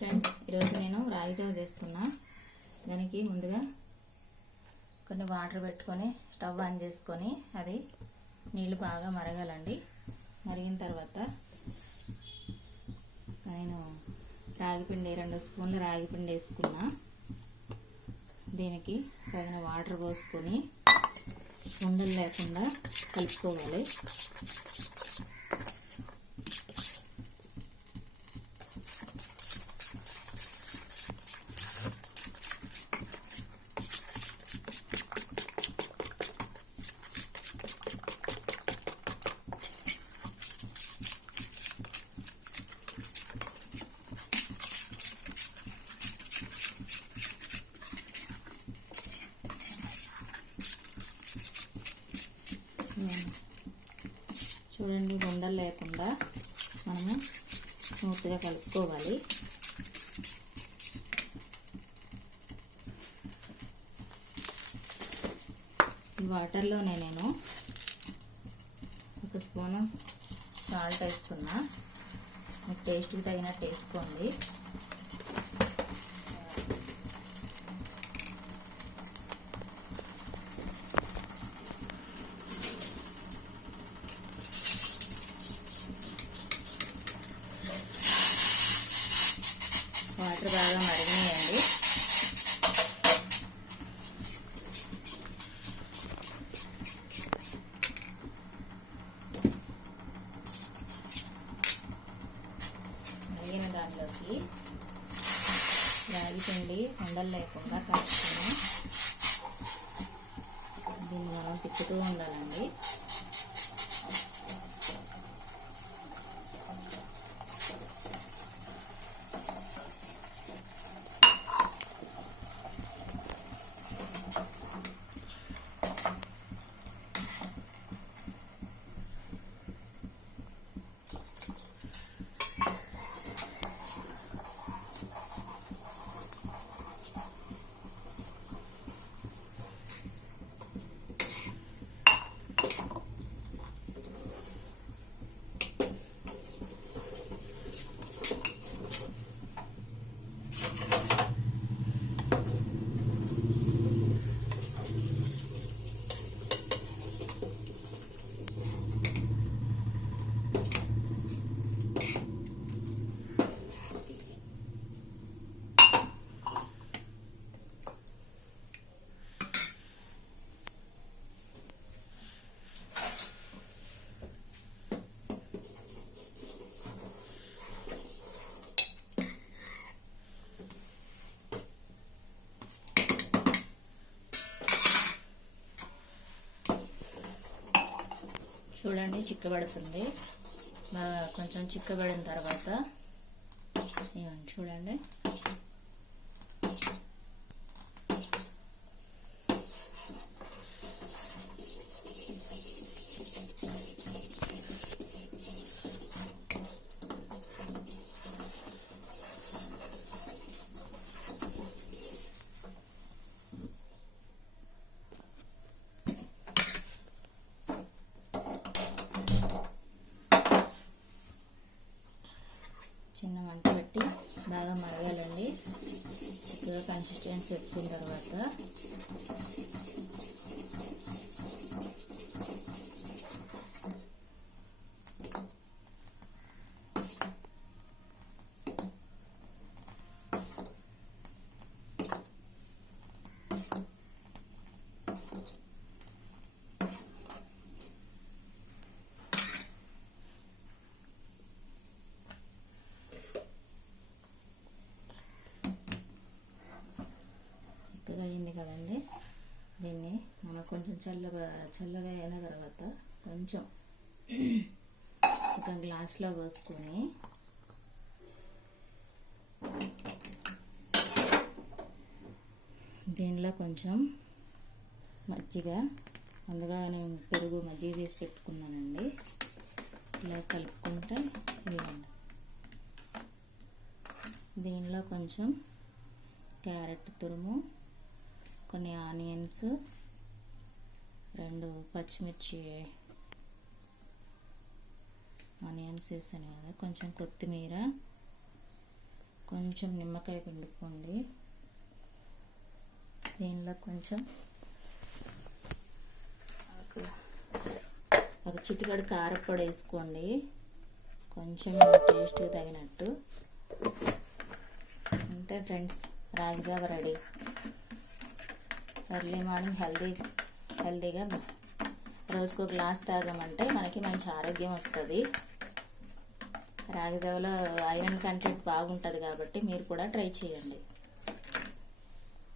Friends, ఈరోజు నేను రాగి జావ చేస్తున్నా. దానికి ముందుగా కొన్ని వాటర్ పెట్టుకొని స్టవ్ ఆన్ చేసుకొని అది నీళ్ళు బాగా మరగాలండి. మరిగిన తర్వాత నేను రాగిపిండి 2 స్పూన్ల రాగిపిండి వేసుకున్నా. దీనికి తగిన వాటర్ పోసుకొని ఉండలు లేకుండా కలుపుకోవాలి. చూడండి, ఉండలు లేకుండా మనము స్మూత్గా కలుపుకోవాలి. ఈ వాటర్లోనే నేను 1 స్పూను సాల్ట్ వేసుకున్నా. మీకు టేస్ట్కి తగినట్టు వేసుకోండి. వాటర్ బాగా మరిగినాయండి. మరిగిన దానిలోకి రాగి పిండి ఉండలు లేకుండా కలుపుకొని దీన్ని మనం తిప్పుతూ ఉండాలండి. చూడండి, చిక్కబడుతుంది. కొంచెం చిక్కబడిన తర్వాత చూడండి, చిన్న మంట పెట్టి బాగా మరగాలండి. చిక్కగా కన్సిస్టెన్సీ వచ్చిన తర్వాత అయింది కదండి. దీన్ని మనం కొంచెం చల్లగా అయిన తర్వాత కొంచెం ఒక గ్లాస్లో పోసుకొని దీనిలో కొంచెం మజ్జిగ, ముందుగా నేను పెరుగు మజ్జిగ చేసి పెట్టుకున్నానండి. ఇలా కలుపుకుంటే ఇవ్వండి. దీనిలో కొంచెం క్యారెట్ తురుము, కొన్ని ఆనియన్స్, 2 పచ్చిమిర్చి ఆనియన్స్ వేసాను కదా, కొంచెం కొత్తిమీర, కొంచెం నిమ్మకాయ పిండుకోండి. దీనిలో కొంచెం ఒక చిటికెడు కారపొడి వేసుకోండి, కొంచెం టేస్ట్కి తగినట్టు. అంతే ఫ్రెండ్స్, రాగి జావ రెడీ. ఎర్లీ మార్నింగ్ హెల్తీగా రోజుకో గ్లాస్ తాగామంటే మనకి మంచి ఆరోగ్యం వస్తుంది. రాగి జావలో ఐరన్ కంటెంట్ బాగుంటుంది కాబట్టి మీరు కూడా ట్రై చేయండి.